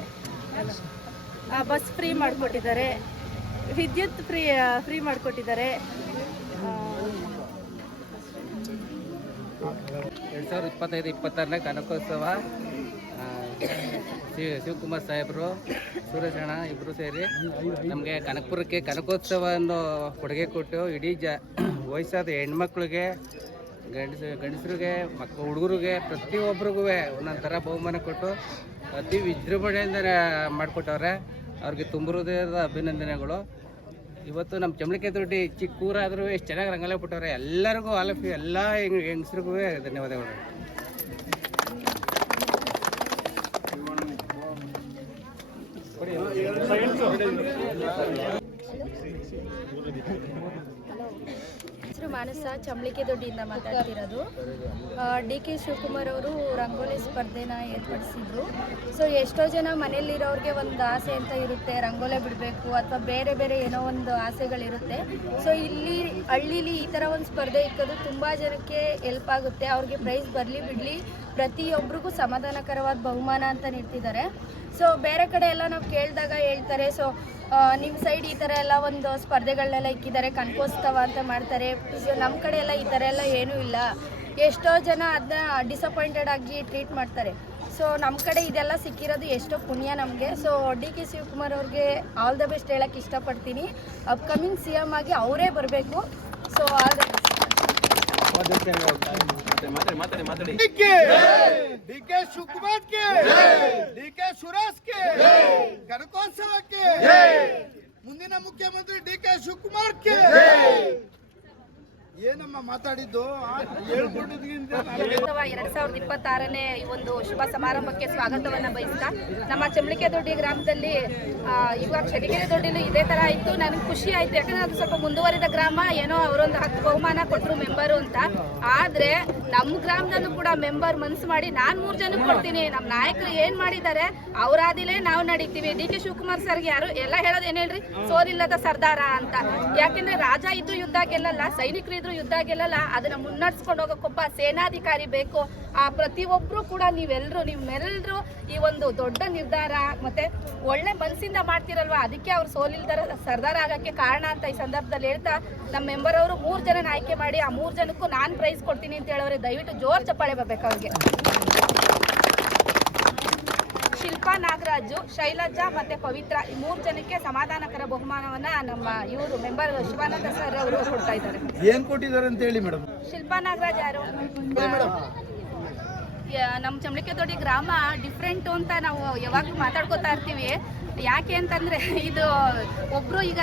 ಬಸ್ ಫ್ರೀ ಮಾಡಿಕೊಟ್ಟಿದ್ದಾರೆ. ವಿದ್ಯುತ್ ಫ್ರೀ ಮಾಡಿಕೊಟ್ಟಿದ್ದಾರೆ. 2025-26ನೇ ಕನಕೋತ್ಸವ ಶಿವಕುಮಾರ್ ಸಾಹೇಬರು, ಸುರೇಶ್ ಅಣ್ಣ ಇಬ್ಬರು ಸೇರಿ ನಮಗೆ ಕನಕಪುರಕ್ಕೆ ಕನಕೋತ್ಸವ ಅನ್ನೋ ಕೊಡುಗೆ ಕೊಟ್ಟು ಇಡೀ ವಯಸ್ಸಾದ ಹೆಣ್ಮಕ್ಳಿಗೆ, ಗಂಡಸರಿಗೆ, ಹುಡುಗರಿಗೆ ಪ್ರತಿಯೊಬ್ಬರಿಗೂ ಒಂದೊಂದು ಥರ ಬಹುಮಾನ ಕೊಟ್ಟು ಅತಿ ವಿಜೃಂಭಣೆಯಿಂದ ಮಾಡಿಕೊಟ್ಟವ್ರೆ. ಅವ್ರಿಗೆ ತುಂಬ ಹೃದಯದ ಅಭಿನಂದನೆಗಳು. ಇವತ್ತು ನಮ್ಮ ಚಮಳಿಕೆ ದೊಡ್ಡಿ ಚಿಕ್ಕ ಊರಾದರೂ ಎಷ್ಟು ಚೆನ್ನಾಗಿ ರಂಗೋಲಿ ಬಿಟ್ಟವ್ರೆ. ಎಲ್ಲರಿಗೂ ಎಲ್ಲ ಹೆಂಗಸ್ರಿಗೂ ಧನ್ಯವಾದಗಳು. ಹೆಸರು ಮಾನಸ, ಚಮಳಿಕೆ ದೊಡ್ಡಿಯಿಂದ ಮಾತಾಡ್ತಿರೋದು. ಡಿ ಕೆ ಶಿವಕುಮಾರ್ ಅವರು ರಂಗೋಲಿ ಸ್ಪರ್ಧೆನ ಏರ್ಪಡಿಸಿದ್ರು. ಸೊ ಎಷ್ಟೋ ಜನ ಮನೆಯಲ್ಲಿರೋರಿಗೆ ಒಂದು ಆಸೆ ಅಂತ ಇರುತ್ತೆ, ರಂಗೋಲಿ ಬಿಡಬೇಕು ಅಥವಾ ಬೇರೆ ಬೇರೆ ಏನೋ ಒಂದು ಆಸೆಗಳಿರುತ್ತೆ. ಸೊ ಇಲ್ಲಿ ಹಳ್ಳೀಲಿ ಈ ಥರ ಒಂದು ಸ್ಪರ್ಧೆ ಇಕ್ಕೋದು ತುಂಬ ಜನಕ್ಕೆ ಹೆಲ್ಪ್ ಆಗುತ್ತೆ. ಅವ್ರಿಗೆ ಪ್ರೈಸ್ ಬರಲಿ ಬಿಡಲಿ ಪ್ರತಿಯೊಬ್ಬರಿಗೂ ಸಮಾಧಾನಕರವಾದ ಬಹುಮಾನ ಅಂತ ನೀಡ್ತಿದ್ದಾರೆ. ಸೊ ಬೇರೆ ಕಡೆ ಎಲ್ಲ ನಾವು ಕೇಳಿದಾಗ ಹೇಳ್ತಾರೆ, ಸೊ ನಿಮ್ಮ ಸೈಡ್ ಈ ಥರ ಎಲ್ಲ ಒಂದು ಸ್ಪರ್ಧೆಗಳನ್ನೆಲ್ಲ ಇಕ್ಕಿದ್ದಾರೆ, ಕನಕೋತ್ಸವ ಅಂತ ಮಾಡ್ತಾರೆ. ಸೊ ನಮ್ಮ ಕಡೆ ಎಲ್ಲ ಈ ಥರ ಎಲ್ಲ ಏನೂ ಇಲ್ಲ. ಎಷ್ಟೋ ಜನ ಅದನ್ನ ಡಿಸಪಾಯಿಂಟೆಡ್ ಆಗಿ ಟ್ರೀಟ್ ಮಾಡ್ತಾರೆ. ಸೊ ನಮ್ಮ ಕಡೆ ಇದೆಲ್ಲ ಸಿಕ್ಕಿರೋದು ಎಷ್ಟೋ ಪುಣ್ಯ ನಮಗೆ. ಸೊ ಡಿ ಕೆ ಶಿವಕುಮಾರ್ ಅವ್ರಿಗೆ ಆಲ್ ದ ಬೆಸ್ಟ್ ಹೇಳೋಕ್ಕೆ ಇಷ್ಟಪಡ್ತೀನಿ. ಅಪ್ಕಮಿಂಗ್ CM ಆಗಿ ಅವರೇ ಬರಬೇಕು. So all the best. D K Shivakumar ಕೆ, ಡಿ ಕೆ ಸುರೇಶ್ ಕೆ, ಕನಕೋತ್ಸವಕ್ಕೆ ಮುಂದಿನ ಮುಖ್ಯಮಂತ್ರಿ ಡಿ ಕೆ ಶಿವಕುಮಾರ್ ಕೆ. ಏನಮ್ಮ ಮಾತಾಡಿದ್ದು ಹೇಳ್ಕೊಟ್ಟಿದ್ಗಿಂತ 2026ನೇ ಈ ಒಂದು ಶುಭ ಸಮಾರಂಭಕ್ಕೆ ಸ್ವಾಗತವನ್ನು ಬಯಸ್ತಾ, ನಮ್ಮ ಚಮಳಿಕೆ ದೊಡ್ಡಿ ಗ್ರಾಮದಲ್ಲಿ ಇವಾಗ ಚಳಿಕೆರೆ ದೊಡ್ಡಿಲು ಇದೇ ಥರ ಇತ್ತು. ನನಗೆ ಖುಷಿ ಆಯಿತು. ಯಾಕಂದರೆ ಅದು ಸ್ವಲ್ಪ ಮುಂದುವರಿದ ಗ್ರಾಮ, ಏನೋ ಅವರೊಂದು 10 ಬಹುಮಾನ ಕೊಟ್ಟರು ಮೆಂಬರು ಅಂತ. ಆದರೆ ನಮ್ಮ ಗ್ರಾಮದಲ್ಲೂ ಕೂಡ ಮೆಂಬರ್ ಮನಸ್ಸು ಮಾಡಿ ನಾನು 3 ಜನಕ್ಕೆ ಕೊಡ್ತೀನಿ, ನಮ್ಮ ನಾಯಕರು ಏನು ಮಾಡಿದ್ದಾರೆ ಅವರಾದಿಲೇ ನಾವು ನಡೀತೀವಿ. ಡಿ ಕೆ ಶಿವಕುಮಾರ್ ಸರ್ಗೆ ಯಾರು ಎಲ್ಲ ಹೇಳೋದು ಏನು ಹೇಳ್ರಿ, ಸೋಲಿಲ್ಲದ ಸರ್ದಾರ ಅಂತ. ಯಾಕೆಂದರೆ ರಾಜ ಇದ್ದು ಯುದ್ಧ ಗೆಲ್ಲಲ್ಲ, ಸೈನಿಕರು ಇದ್ರು ಯುದ್ಧ ಗೆಲ್ಲಲ್ಲ. ಅದನ್ನ ಮುನ್ನಡೆಸ್ಕೊಂಡು ಹೋಗೋಕ್ಕೊಬ್ಬ ಸೇನಾಧಿಕಾರಿ ಬೇಕು. ಆ ಪ್ರತಿಯೊಬ್ಬರು ಕೂಡ ನಿಮ್ಮೆಲ್ಲರೂ ಈ ಒಂದು ದೊಡ್ಡ ನಿರ್ಧಾರ ಮತ್ತೆ ಒಳ್ಳೆ ಮನಸ್ಸಿಂದ ಮಾಡ್ತಿರಲ್ವಾ, ಅದಕ್ಕೆ ಅವ್ರು ಸೋಲಿಲ್ದರ ಸರ್ದಾರ ಆಗಕ್ಕೆ ಕಾರಣ ಅಂತ ಈ ಸಂದರ್ಭದಲ್ಲಿ ಹೇಳ್ತಾ, ನಮ್ಮ ಮೆಂಬರ್ ಅವರು 3 ಜನ ಆಯ್ಕೆ ಮಾಡಿ ಆ 3 ಜನಕ್ಕೂ ನಾನು ಪ್ರೈಸ್ ಕೊಡ್ತೀನಿ ಅಂತ ಹೇಳೋರೆ. ದಯವಿಟ್ಟು ಜೋರ್ ಚಪ್ಪಾಳೆ ಬರ್ಬೇಕು ಅವ್ರಿಗೆ. ಶಿಲ್ಪಾ ನಾಗರಾಜು, ಶೈಲಜಾ ಮತ್ತೆ ಪವಿತ್ರ, ಈ 3 ಜನಕ್ಕೆ ಸಮಾಧಾನಕರ ಬಹುಮಾನವನ್ನ ನಮ್ಮ ಇವರು ಮೆಂಬರ್ ಶಿವಾನಂದ ಸರ್ ಅವರು ಕೊಡ್ತಾ ಇದ್ದಾರೆ. ಏನ್ ಕೊಟ್ಟಿದ್ದಾರೆ ಅಂತ ಹೇಳಿ ಮೇಡಮ್. ಶಿಲ್ಪಾ ನಾಗರಾಜ್ ಯಾರು? ನಮ್ಮ ಚಮಳಿಕೆ ದೊಡ್ಡಿ ಗ್ರಾಮ ಡಿಫ್ರೆಂಟು ಅಂತ ನಾವು ಯಾವಾಗಲೂ ಮಾತಾಡ್ಕೋತಾ ಇರ್ತೀವಿ. ಯಾಕೆ ಅಂತಂದರೆ ಇದು ಒಬ್ಬರು ಈಗ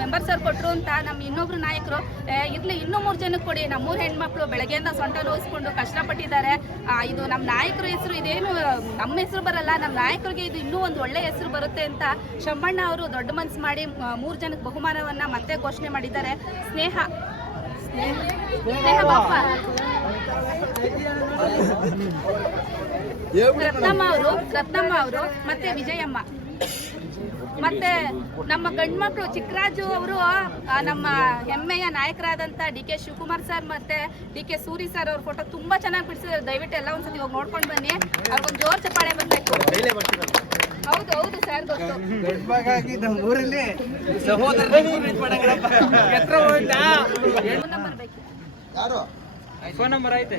ಮೆಂಬರ್ ಸರ್ ಕೊಟ್ಟರು ಅಂತ ನಮ್ಮ ಇನ್ನೊಬ್ರು ನಾಯಕರು ಇರಲಿ ಇನ್ನೂ 3 ಜನಕ್ಕೆ ಕೊಡಿ, ನಮ್ಮ 3 ಹೆಣ್ಮಕ್ಳು ಬೆಳಗ್ಗೆಯಿಂದ ಸೊಂಟ ನೋಯಿಸ್ಕೊಂಡು ಕಷ್ಟಪಟ್ಟಿದ್ದಾರೆ. ಇದು ನಮ್ಮ ನಾಯಕರ ಹೆಸರು, ಇದೇನು ನಮ್ಮ ಹೆಸರು ಬರಲ್ಲ, ನಮ್ಮ ನಾಯಕರಿಗೆ ಇದು ಇನ್ನೂ ಒಂದು ಒಳ್ಳೆ ಹೆಸರು ಬರುತ್ತೆ ಅಂತ ಶಂಬಣ್ಣ ಅವರು ದೊಡ್ಡ ಮನಸ್ಸು ಮಾಡಿ 3 ಜನಕ್ಕೆ ಬಹುಮಾನವನ್ನು ಮತ್ತೆ ಘೋಷಣೆ ಮಾಡಿದ್ದಾರೆ. ಸ್ನೇಹ ಬಾಪ, ರತ್ನಮ್ಮ ಅವರು ಮತ್ತೆ ವಿಜಯಮ್ಮ, ಮತ್ತೆ ನಮ್ಮ ಗಂಡ್ಮಕ್ಳು ಚಿಕ್ಕರಾಜು ಅವರು ನಮ್ಮ ಹೆಮ್ಮೆಯ ನಾಯಕರಾದಂಥ ಡಿ ಕೆ ಶಿವಕುಮಾರ್ ಸರ್ ಮತ್ತೆ ಡಿ ಕೆ ಸೂರಿ ಸರ್ ಅವ್ರ ಫೋಟೋ ತುಂಬಾ ಚೆನ್ನಾಗಿ ಬಿಡಿಸಿದ್ದಾರೆ. ದಯವಿಟ್ಟು ಎಲ್ಲ ಒಂದ್ಸತಿ ಹೋಗಿ ನೋಡ್ಕೊಂಡು ಬನ್ನಿ. ಅವ್ರಿಗೊಂದು ಜೋರ್ ಚಪ್ಪಾಳೆ ಬರಬೇಕು. ಹೌದು ಹೌದು ಸರ್, ಗೊತ್ತು. ಫೋನ್ ನಂಬರ್ ಐತೆ.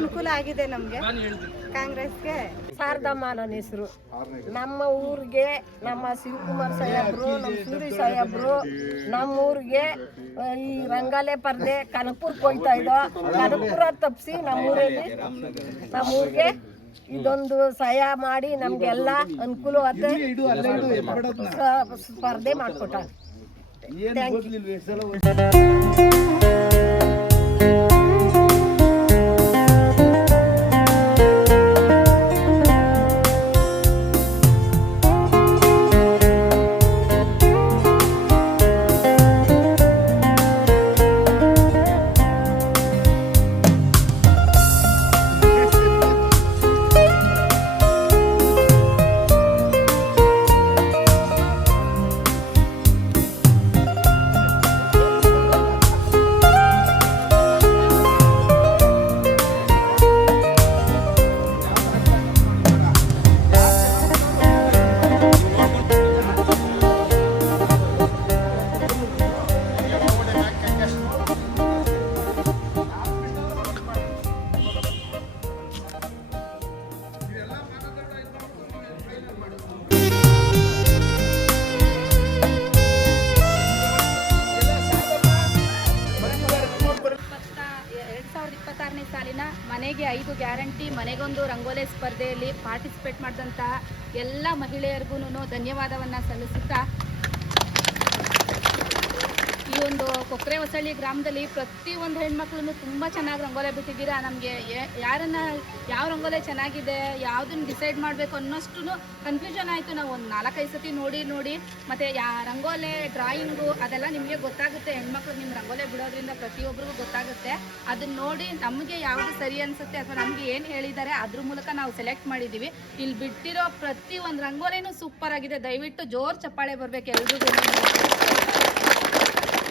ಅನುಕೂಲ ಆಗಿದೆ ನಮಗೆ ಕಾಂಗ್ರೆಸ್ಗೆ. ಶಾರದಮ್ಮ ನನ್ನ ಹೆಸರು. ನಮ್ಮ ಊರಿಗೆ ನಮ್ಮ ಶಿವಕುಮಾರ್ ಸಾಹೇಬ್ರು, ನಮ್ಮ ಸೂರಿ ಸಾಹೇಬ್ರು ನಮ್ಮ ಊರಿಗೆ ಈ ರಂಗಾಲೆ ಪರ್ದೆ ಕನಕಪುರಕ್ಕೆ ಹೋಗ್ತಾ ಇದ್ದೋ, ಕನಕಪುರ ತಪ್ಪಿಸಿ ನಮ್ಮೂರಿಗೆ ಇದೊಂದು ಸಹಾಯ ಮಾಡಿ ನಮ್ಗೆಲ್ಲ ಅನುಕೂಲವಾದ ಸ್ಪರ್ಧೆ ಮಾಡಿಕೊಟ್ಟ. ಸಾಲಿನ ಮನೆಗೆ 5 ಗ್ಯಾರಂಟಿ ಮನೆಗೊಂದು ರಂಗೋಲಿ ಸ್ಪರ್ಧೆಯಲ್ಲಿ ಪಾರ್ಟಿಸಿಪೇಟ್ ಮಾಡಿದಂತಹ ಎಲ್ಲ ಮಹಿಳೆಯರಿಗೂ ಧನ್ಯವಾದವನ್ನು ಸಲ್ಲಿಸುತ್ತಾ, ಈ ಒಂದು ಕೊಕ್ರೆ ಹೊಸಳ್ಳಿ ಗ್ರಾಮದಲ್ಲಿ ಪ್ರತಿಯೊಂದು ಹೆಣ್ಮಕ್ಳು ತುಂಬ ಚೆನ್ನಾಗಿ ರಂಗೋಲಿ ಬಿಟ್ಟಿದ್ದೀರಾ. ನಮಗೆ ಯಾವ ರಂಗೋಲಿ ಚೆನ್ನಾಗಿದೆ, ಯಾವುದನ್ನು ಡಿಸೈಡ್ ಮಾಡಬೇಕು ಅನ್ನೋಷ್ಟು ಕನ್ಫ್ಯೂಷನ್ ಆಯಿತು. ನಾವು ಒಂದು 4-5 ಸತಿ ನೋಡಿ ಮತ್ತು ರಂಗೋಲಿ ಡ್ರಾಯಿಂಗು ಅದೆಲ್ಲ ನಿಮಗೆ ಗೊತ್ತಾಗುತ್ತೆ. ಹೆಣ್ಮಕ್ಳು ನಿಮ್ಮ ರಂಗೋಲಿ ಬಿಡೋದ್ರಿಂದ ಪ್ರತಿಯೊಬ್ಬರಿಗೂ ಗೊತ್ತಾಗುತ್ತೆ. ಅದನ್ನ ನೋಡಿ ನಮಗೆ ಯಾವುದು ಸರಿ ಅನಿಸುತ್ತೆ ಅಥವಾ ನಮಗೆ ಏನು ಹೇಳಿದ್ದಾರೆ ಅದ್ರ ಮೂಲಕ ನಾವು ಸೆಲೆಕ್ಟ್ ಮಾಡಿದ್ದೀವಿ. ಇಲ್ಲಿ ಬಿಟ್ಟಿರೋ ಪ್ರತಿಯೊಂದು ರಂಗೋಲಿನೂ ಸೂಪರ್ ಆಗಿದೆ. ದಯವಿಟ್ಟು ಜೋರು ಚಪ್ಪಾಳೆ ಬರಬೇಕು ಎಲ್ರಿಗೂ.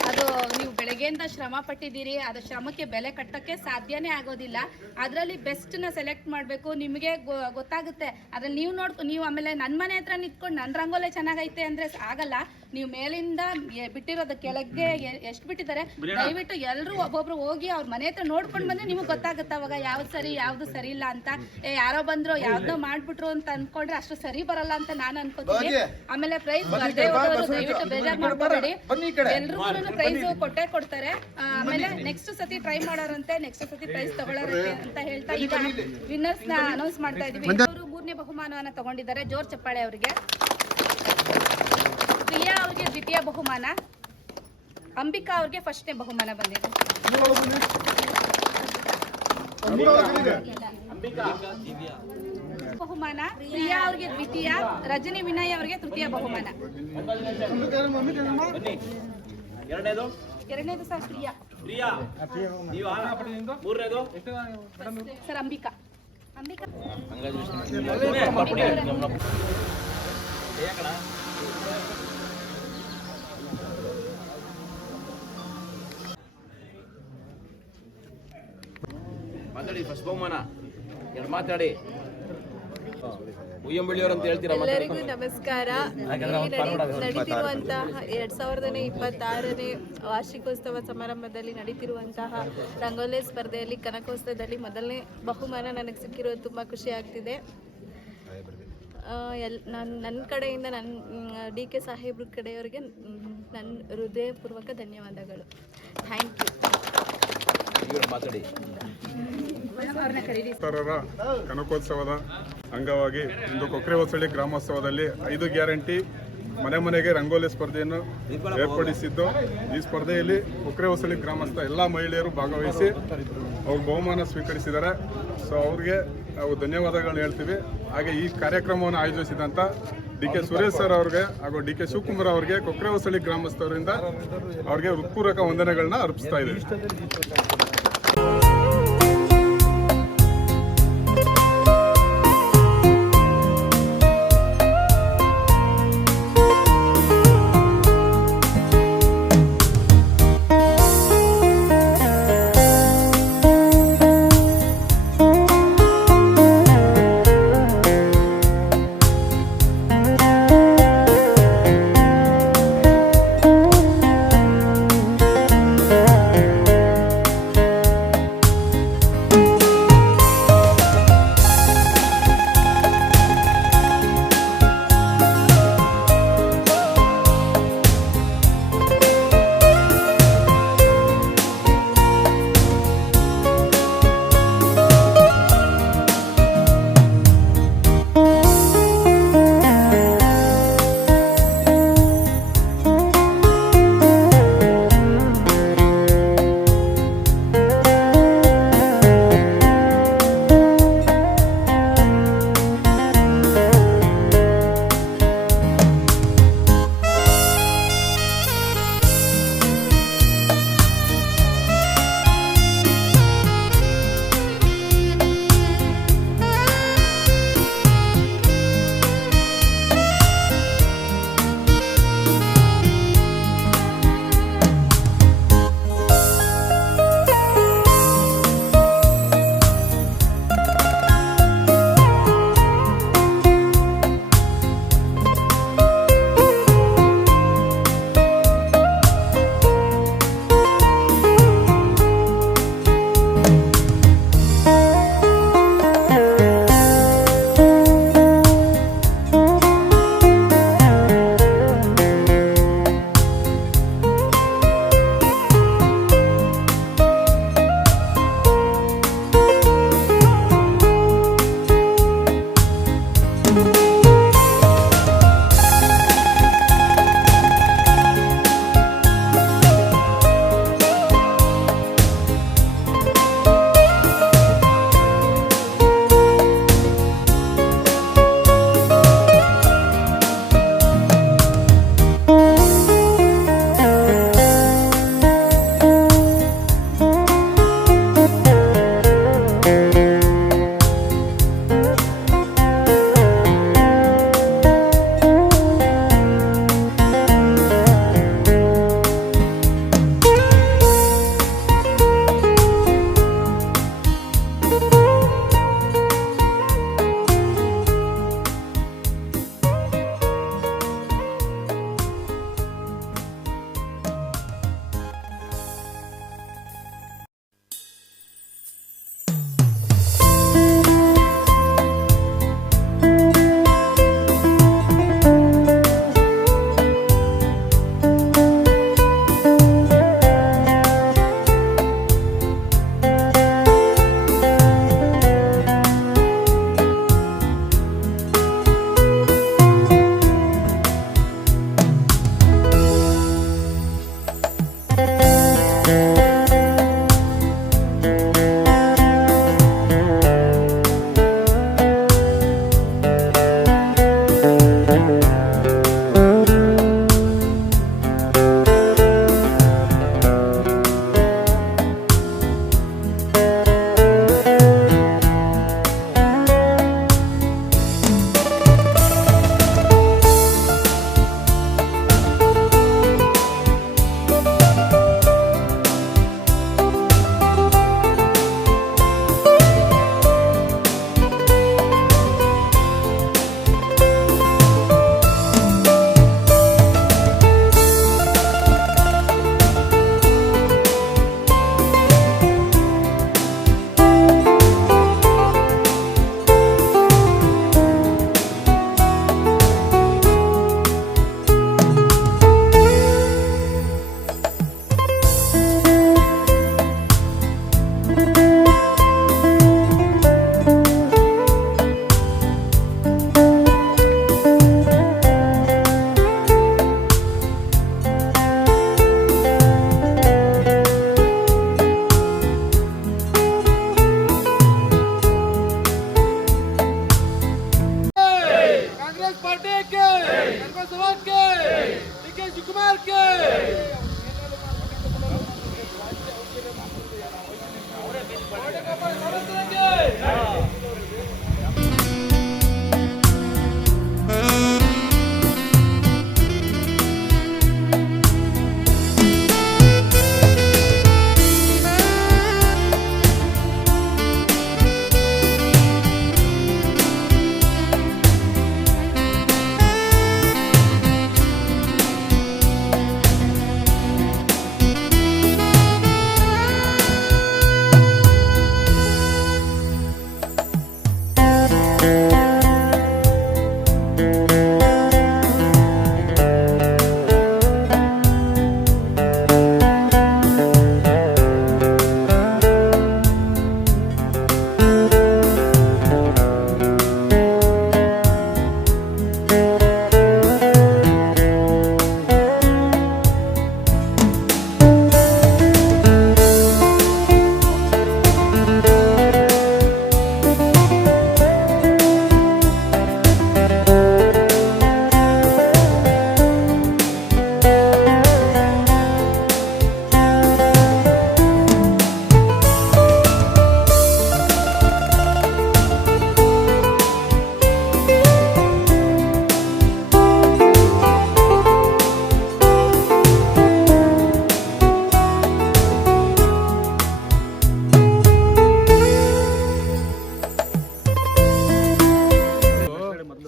ಅದು ನೀವು ಬೆಳಗ್ಗೆಯಿಂದ ಶ್ರಮ ಪಟ್ಟಿದ್ದೀರಿ, ಅದು ಶ್ರಮಕ್ಕೆ ಬೆಲೆ ಕಟ್ಟೋಕ್ಕೆ ಸಾಧ್ಯನೇ ಆಗೋದಿಲ್ಲ. ಅದರಲ್ಲಿ ಬೆಸ್ಟನ್ನ ಸೆಲೆಕ್ಟ್ ಮಾಡಬೇಕು. ನಿಮಗೆ ಗೊತ್ತಾಗುತ್ತೆ. ಅದ್ರಲ್ಲಿ ನೀವು ಆಮೇಲೆ ನನ್ನ ಮನೆ ಹತ್ರ ನಿಂತ್ಕೊಂಡು ನನ್ನ ರಂಗೋಲಿ ಚೆನ್ನಾಗೈತೆ ಅಂದರೆ ಆಗಲ್ಲ. ನೀವು ಮೇಲಿಂದ ಬಿಟ್ಟಿರೋದು ಕೆಳಗೆ ಎಷ್ಟು ಬಿಟ್ಟಿದ್ದಾರೆ, ದಯವಿಟ್ಟು ಎಲ್ಲರೂ ಒಬ್ಬೊಬ್ರು ಹೋಗಿ ಅವ್ರ ಮನೆ ಹತ್ರ ನೋಡ್ಕೊಂಡು ಬಂದ್ರೆ ನಿಮಗೆ ಗೊತ್ತಾಗುತ್ತೆ ಅವಾಗ ಯಾವ್ದು ಸರಿ ಯಾವ್ದು ಸರಿ ಇಲ್ಲ ಅಂತ. ಯಾರೋ ಬಂದ್ರು ಯಾವ್ದೋ ಮಾಡ್ಬಿಟ್ರು ಅಂತ ಅನ್ಕೊಂಡ್ರೆ ಅಷ್ಟು ಸರಿ ಬರಲ್ಲ ಅಂತ ನಾನು ಅನ್ಕೋತೀನಿ. ಆಮೇಲೆ ಪ್ರೈಸ್ ದಯವಿಟ್ಟು ಬೇಜಾರು ಮಾಡ್ಕೋಬೇಡಿ, ಎಲ್ರಿಗೂ ಪ್ರೈಸ್ ಕೊಡ್ತಾರೆ. ಆಮೇಲೆ ನೆಕ್ಸ್ಟ್ ಸತಿ ಟ್ರೈ ಮಾಡೋರಂತೆ, ನೆಕ್ಸ್ಟ್ ಸತಿ ಪ್ರೈಸ್ ತಗೊಳ್ಳೋರಂತೆ ಅಂತ ಹೇಳ್ತಾ ಈಗ ವಿನ್ನರ್ಸ್ ನ ಅನೌನ್ಸ್ ಮಾಡ್ತಾ ಇದೀವಿ. ಅವರು 3ನೇ ಬಹುಮಾನವನ್ನ ತಗೊಂಡಿದ್ದಾರೆ. ಜೋರ್ ಚಪ್ಪಾಳೆ ಅವರಿಗೆ. ಪ್ರಿಯಾ ಅವ್ರಿಗೆ 2ಯ ಬಹುಮಾನ, ಅಂಬಿಕಾ ಅವ್ರಿಗೆ 1ನೇ ಬಹುಮಾನ ಬಂದಿದೆ. ಬಹುಮಾನ ಪ್ರಿಯಾ ಅವ್ರಿಗೆ 2ಯ, ರಜನಿ ವಿನಯ್ ಅವರಿಗೆ 3ಯ ಬಹುಮಾನ. ಎರಡನೇದು ಸರ್ ಪ್ರಿಯಾ. ಸರ್ ಅಂಬಿಕಾ. ಮಾತಾಡಿ, ಫಸ್ಟ್ ಬಹುಮಾನ ಎರಡು ಮಾತಾಡಿ. ಉಯ್ಯಂಬಳ್ಳಿಯವರು ಅಂತ ಹೇಳ್ತೀರಾ? ಎಲ್ಲರಿಗೂ ನಮಸ್ಕಾರ. ನಡೀತಿರುವಂತಹ 2026ನೇ ವಾರ್ಷಿಕೋತ್ಸವ ಸಮಾರಂಭದಲ್ಲಿ ನಡೀತಿರುವಂತಹ ರಂಗೋಲಿ ಸ್ಪರ್ಧೆಯಲ್ಲಿ ಕನಕೋತ್ಸವದಲ್ಲಿ 1ನೇ ಬಹುಮಾನ ನನಗೆ ಸಿಕ್ಕಿರೋದು ತುಂಬ ಖುಷಿ ಆಗ್ತಿದೆ. ನನ್ನ ಕಡೆಯಿಂದ ನನ್ನ DK ಸಾಹೇಬ್ರ ಕಡೆಯವರಿಗೆ ನನ್ನ ಹೃದಯಪೂರ್ವಕ ಧನ್ಯವಾದಗಳು. Thank you. ಮಾತಾಡಿ. ಕನಕೋತ್ಸವದ ಅಂಗವಾಗಿ ಇಂದು ಕೊಕ್ರೆ ಹೊಸಳ್ಳಿ ಗ್ರಾಮೋತ್ಸವದಲ್ಲಿ 5 ಗ್ಯಾರಂಟಿ ಮನೆಗೆ ರಂಗೋಲಿ ಸ್ಪರ್ಧೆಯನ್ನು ಏರ್ಪಡಿಸಿದ್ದು, ಈ ಸ್ಪರ್ಧೆಯಲ್ಲಿ ಕೊಕ್ರೆ ಹೊಸಳ್ಳಿ ಗ್ರಾಮಸ್ಥ ಎಲ್ಲ ಮಹಿಳೆಯರು ಭಾಗವಹಿಸಿ ಅವ್ರು ಬಹುಮಾನ ಸ್ವೀಕರಿಸಿದ್ದಾರೆ. ಸೊ ಅವ್ರಿಗೆ ನಾವು ಧನ್ಯವಾದಗಳನ್ನ ಹೇಳ್ತೀವಿ. ಹಾಗೆ ಈ ಕಾರ್ಯಕ್ರಮವನ್ನು ಆಯೋಜಿಸಿದಂಥ DK ಸುರೇಶ್ ಸರ್ ಅವ್ರಿಗೆ ಹಾಗೂ DK ಶಿವಕುಮಾರ್ ಅವ್ರಿಗೆ ಕೊಕ್ರೆ ಹೊಸಳ್ಳಿ ಗ್ರಾಮಸ್ಥರಿಂದ ಅವ್ರಿಗೆ ಹೃತ್ಪೂರ್ವಕ ವಂದನೆಗಳನ್ನ ಅರ್ಪಿಸ್ತಾ ಇದ್ದೀವಿ.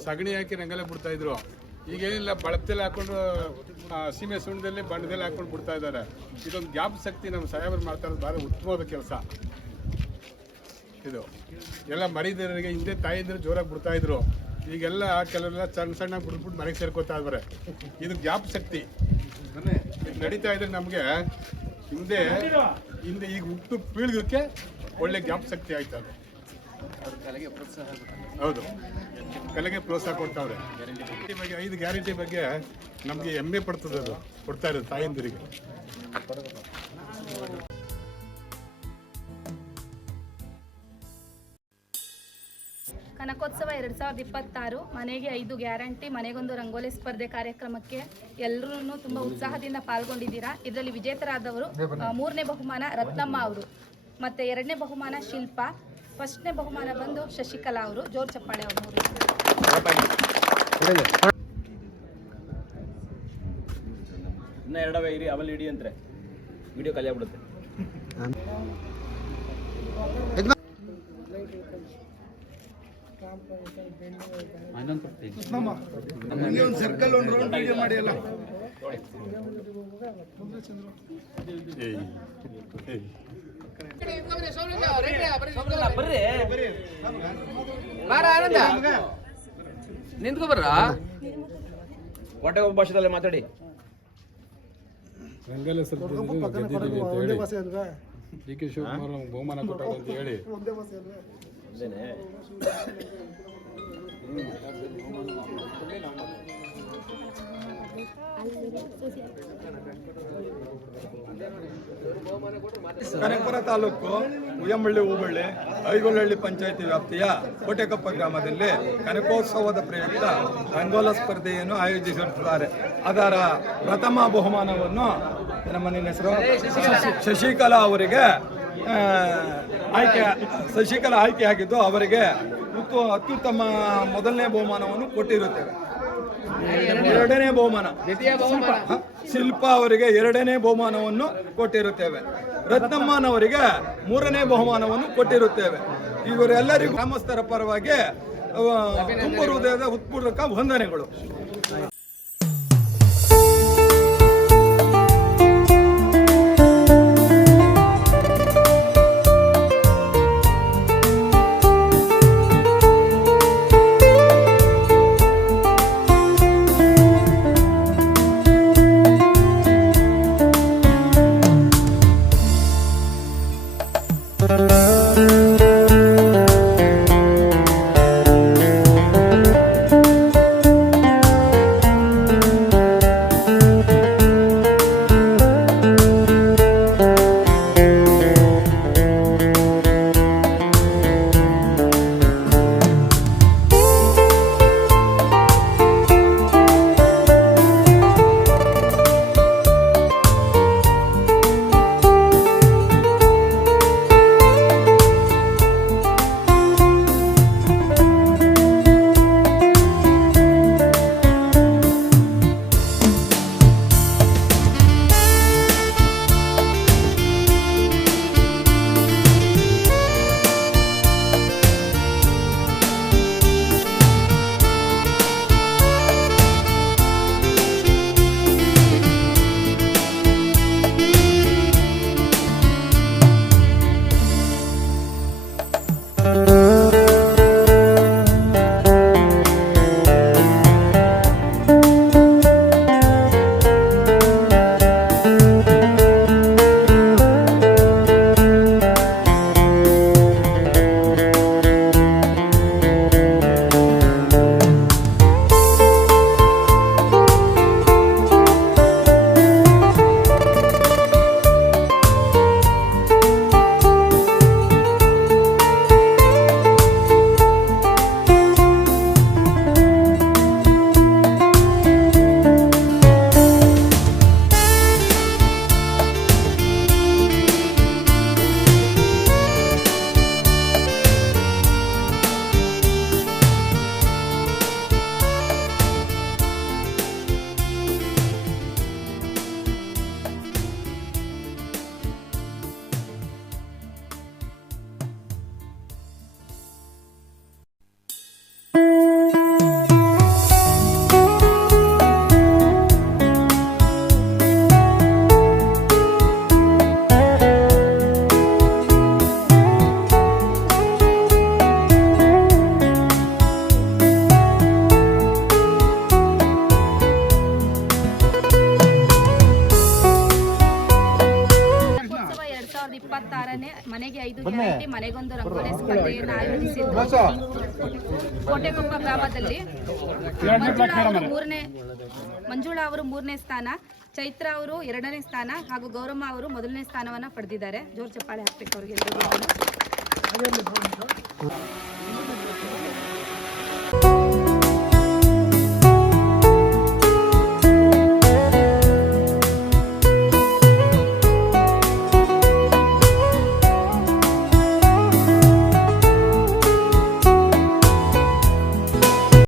ಸಗಣಿ ಹಾಕಿ ರಂಗಲೆ ಬಿಡ್ತಾ ಇದ್ರು. ಈಗೇನಿಲ್ಲ, ಬಳಪದಲ್ಲಿ ಹಾಕೊಂಡು ಸೀಮೆ ಸುಣ್ಣದಲ್ಲಿ ಬಣ್ಣದಲ್ಲಿ ಹಾಕೊಂಡು ಬಿಡ್ತಾ ಇದ್ದಾರೆ. ಇದೊಂದು ಜ್ಞಾಪಕ ಶಕ್ತಿ ನಮ್ಮ ಸಾಹೇಬರು ಮಾಡ್ತಾ ಇರೋದು ಭಾಳ ಉತ್ತಮವಾದ ಕೆಲಸ ಇದು. ಎಲ್ಲ ಮರಿದರಿಗೆ ಹಿಂದೆ ತಾಯಿದ್ರು ಜೋರಾಗಿ ಬಿಡ್ತಾ ಇದ್ರು. ಈಗೆಲ್ಲ ಕೆಲವೆಲ್ಲ ಸಣ್ಣ ಸಣ್ಣ ಬಿಡ್ಬಿಟ್ಟು ಮನೆಗೆ ಸೇರ್ಕೋತಾ ಇದ್ದಾರೆ. ಇದು ಜ್ಞಾಪಕ ಶಕ್ತಿ ಇದು ನಡೀತಾ ಇದ್ರೆ ನಮಗೆ ಹಿಂದೆ ಈಗ ಹುಟ್ಟು ಪೀಳಿಗೆ ಒಳ್ಳೆ ಜ್ಞಾಪಕ ಶಕ್ತಿ ಆಯ್ತು. ಅದು ಹೌದು, ಕಲೆಗೆ ಪ್ರೋತ್ಸಾಹ ಕೊಡ್ತಾವ್ರೆ. ಬಗ್ಗೆ 5 ಗ್ಯಾರಂಟಿ ಬಗ್ಗೆ ನಮಗೆ ಹೆಮ್ಮೆ ಪಡ್ತದೆ. ಅದು ಕೊಡ್ತಾ ಇರೋದು ತಾಯಂದಿರಿಗೆ. ಕನಕೋತ್ಸವ 2026 ಮನೆಗೆ 5 ಗ್ಯಾರಂಟಿ ಮನೆಗೊಂದು ರಂಗೋಲಿ ಸ್ಪರ್ಧೆ ಕಾರ್ಯಕ್ರಮಕ್ಕೆ ಎಲ್ಲರೂ ತುಂಬ ಉತ್ಸಾಹದಿಂದ ಪಾಲ್ಗೊಂಡಿದ್ದೀರಾ. ಇದರಲ್ಲಿ ವಿಜೇತರಾದವರು 3ನೇ ಬಹುಮಾನ ರತ್ನಮ್ಮ ಅವರು, ಮತ್ತು 2ನೇ ಬಹುಮಾನ ಶಿಲ್ಪ, ಫಸ್ಟ್ನೇ ಬಹುಮಾನ ಬಂದು ಶಶಿಕಲಾ ಅವರು. ಜೋರ್ ಚಪ್ಪಾಳೆ ಅವರು. ಇನ್ನ ಎರಡವೇ ಇರಿ, ಅವಲ್ಲಿ ಇಡಿ ಅಂತಾರೆ, ವಿಡಿಯೋ ಖಾಲಿ ಆಗ್ಬಿಡುತ್ತೆ. ಒಂದು ಸರ್ಕಲ್ ಒಂದು ರೌಂಡ್ ವಿಡಿಯೋ ಮಾಡಿ ಅಲ್ಲ. ನಿಂತ್ಕೊ ಬರ್ರ, ಹೊಟ್ಟೆ ಒಬ್ಬ ಭಾಷೆದಲ್ಲೇ ಮಾತಾಡಿ. ರಂಗಲೆ ಡಿ ಕೆ ಶಿವಕುಮಾರ್ ಬಹುಮಾನ ಕೊಟ್ಟಾರೆ ಅಂತ ಹೇಳಿ ಕನಕಪುರ ತಾಲೂಕು ಉಯ್ಯಂಬಳ್ಳಿ ಹೋಬಳಿ ಐಗೊಳ್ಳಹಳ್ಳಿ ಪಂಚಾಯಿತಿ ವ್ಯಾಪ್ತಿಯ ಕೋಟೆಕೊಪ್ಪ ಗ್ರಾಮದಲ್ಲಿ ಕನಕೋತ್ಸವದ ಪ್ರಯುಕ್ತ ರಂಗೋಲ ಸ್ಪರ್ಧೆಯನ್ನು ಆಯೋಜಿಸಿರುತ್ತಾರೆ. ಅದರ ಪ್ರಥಮ ಬಹುಮಾನವನ್ನು ನಮ್ಮ ಹೆಸರು ಶಶಿಕಲಾ ಅವರಿಗೆ ಆಯ್ಕೆಯಾಗಿದ್ದು ಅವರಿಗೆ ಅತ್ಯುತ್ತಮ ಮೊದಲನೇ ಬಹುಮಾನವನ್ನು ಕೊಟ್ಟಿರುತ್ತೇವೆ. 2ನೇ ಬಹುಮಾನ ಶಿಲ್ಪ ಅವರಿಗೆ 2ನೇ ಬಹುಮಾನವನ್ನು ಕೊಟ್ಟಿರುತ್ತೇವೆ. ರತ್ನಮ್ಮನವರಿಗೆ 3ನೇ ಬಹುಮಾನವನ್ನು ಕೊಟ್ಟಿರುತ್ತೇವೆ. ಇವರೆಲ್ಲರಿಗೂ ಗ್ರಾಮಸ್ಥರ ಪರವಾಗಿ ತುಂಬ ಹೃದಯದ ಉತ್ಪೂರ್ವಕ ವಂದನೆಗಳು. 26ನೇ ಮನೆಗೆ 5 ಗ್ಯಾರಂಟಿ ಮನೆಗೊಂದು ರಂಗೋಲಿ ಸ್ಪರ್ಧೆಯನ್ನು ಆಯೋಜಿಸಿದ್ದು ಕೋಟೆಕೊಪ್ಪ ಗ್ರಾಮದಲ್ಲಿ ಮಂಜುಳಾ ಅವರು 3ನೇ ಸ್ಥಾನ, ಚೈತ್ರ ಅವರು 2ನೇ ಸ್ಥಾನ ಹಾಗೂ ಗೌರಮ್ಮ ಅವರು 1ನೇ ಸ್ಥಾನವನ್ನು ಪಡೆದಿದ್ದಾರೆ. ಜೋರು ಚಪ್ಪಾಳೆ ಹಾಕ್ಬೇಕು ಅವ್ರಿಗೆ.